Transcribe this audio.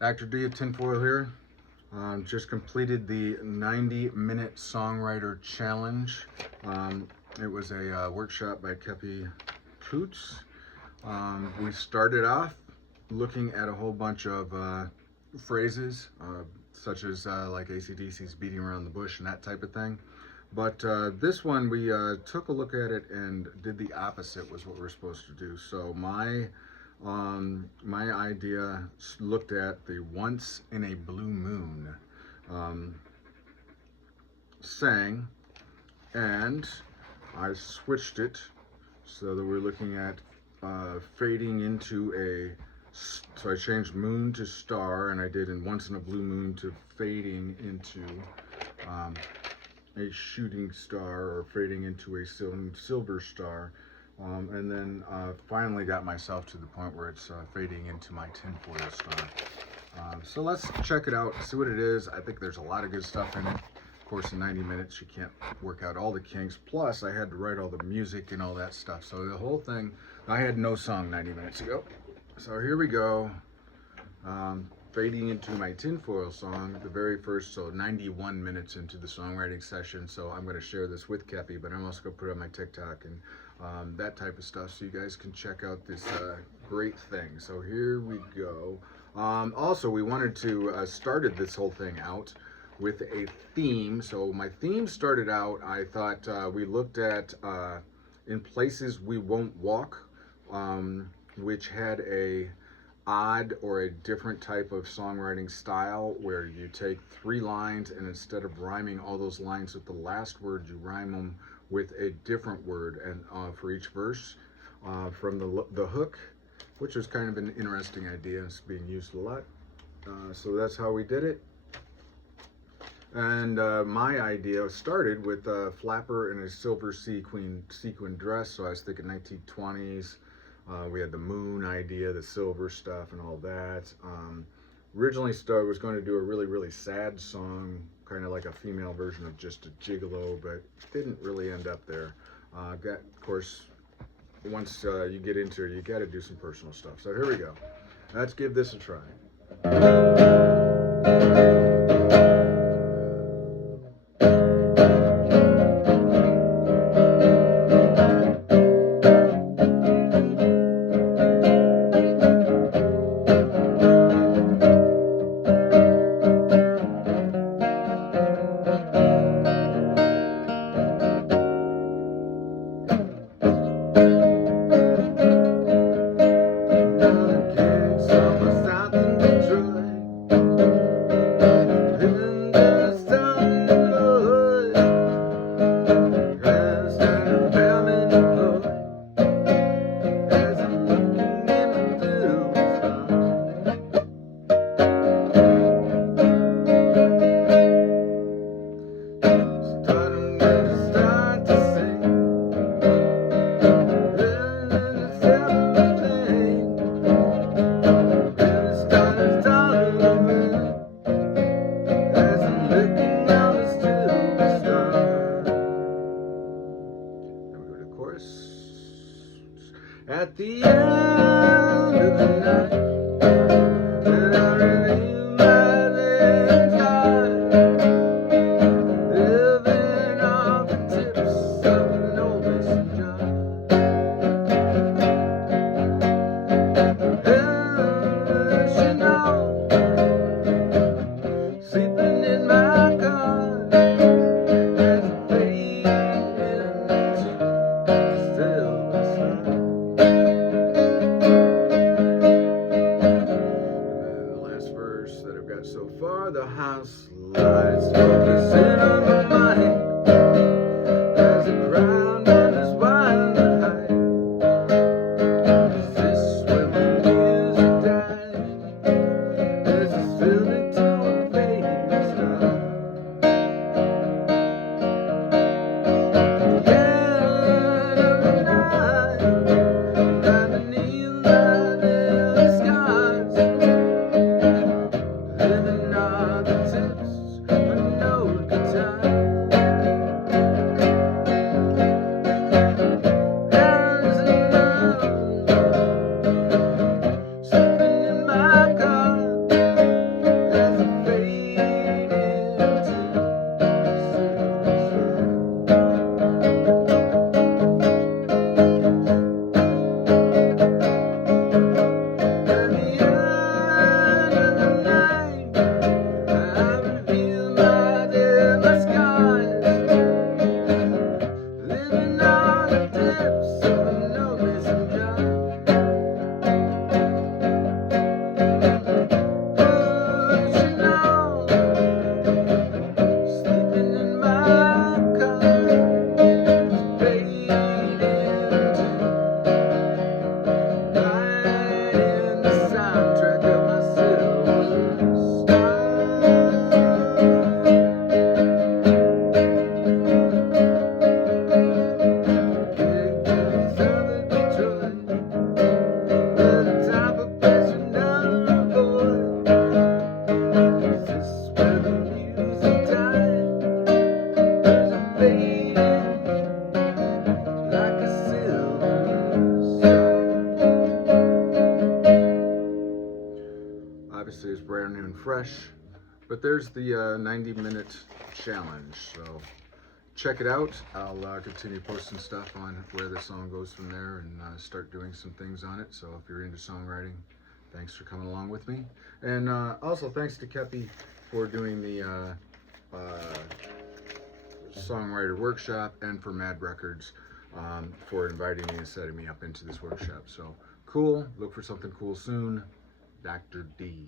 Actor D of Tinfoil here. Just completed the 90-minute songwriter challenge. It was a workshop by Keppie Coutts. We started off looking at a whole bunch of phrases, such as like AC/DC's Beating Around the Bush and that type of thing. But this one, we took a look at it and did the opposite, was what we're supposed to do. So my idea looked at the Once in a Blue Moon sang, and I switched it so that we're looking at fading into so I changed moon to star, and I did in Once in a Blue Moon to fading into a shooting star, or fading into a silver star. And then finally got myself to the point where it's fading into my Tinfoil Star. So let's check it out, see what it is. I think there's a lot of good stuff in it. Of course, in 90 minutes, you can't work out all the kinks. Plus, I had to write all the music and all that stuff. So the whole thing, I had no song 90 minutes ago. So here we go. Fading into my Tinfoil song, the very first, so 91 minutes into the songwriting session. So I'm going to share this with Keppie, but I'm also going to put it on my TikTok and that type of stuff, so you guys can check out this great thing. So here we go. Also, we wanted to started this whole thing out with a theme. So my theme started out, I thought we looked at In Places We Won't Walk, which had a odd or a different type of songwriting style, where you take 3 lines, and instead of rhyming all those lines with the last word, you rhyme them with a different word, and for each verse, from the hook, which was kind of an interesting idea. It's being used a lot. So that's how we did it. And my idea started with a flapper in a silver sequin dress. So I was thinking 1920s. We had the moon idea, the silver stuff, and all that. Originally, was going to do a really sad song, kind of like a female version of Just a Gigolo, but didn't really end up there. Of course, once you get into it, you got to do some personal stuff. So here we go. Let's give this a try. At the end of the night, and I relieve my left eye, living off the tips of an old mason jar. And you know, sleeping in my car as I fade into the silver star. So far, the house lights focusing on my mind as the ground wonders why the height. Is this when the music dies? Is it still into a fading star? At the end of the night, underneath the little skies, living on the tips fresh. But there's the 90-minute challenge. So check it out. I'll continue posting stuff on where the song goes from there and start doing some things on it. So if you're into songwriting, thanks for coming along with me. And also thanks to Keppie for doing the songwriter workshop, and for Mad Records for inviting me and setting me up into this workshop. So cool. Look for something cool soon. Dr. D.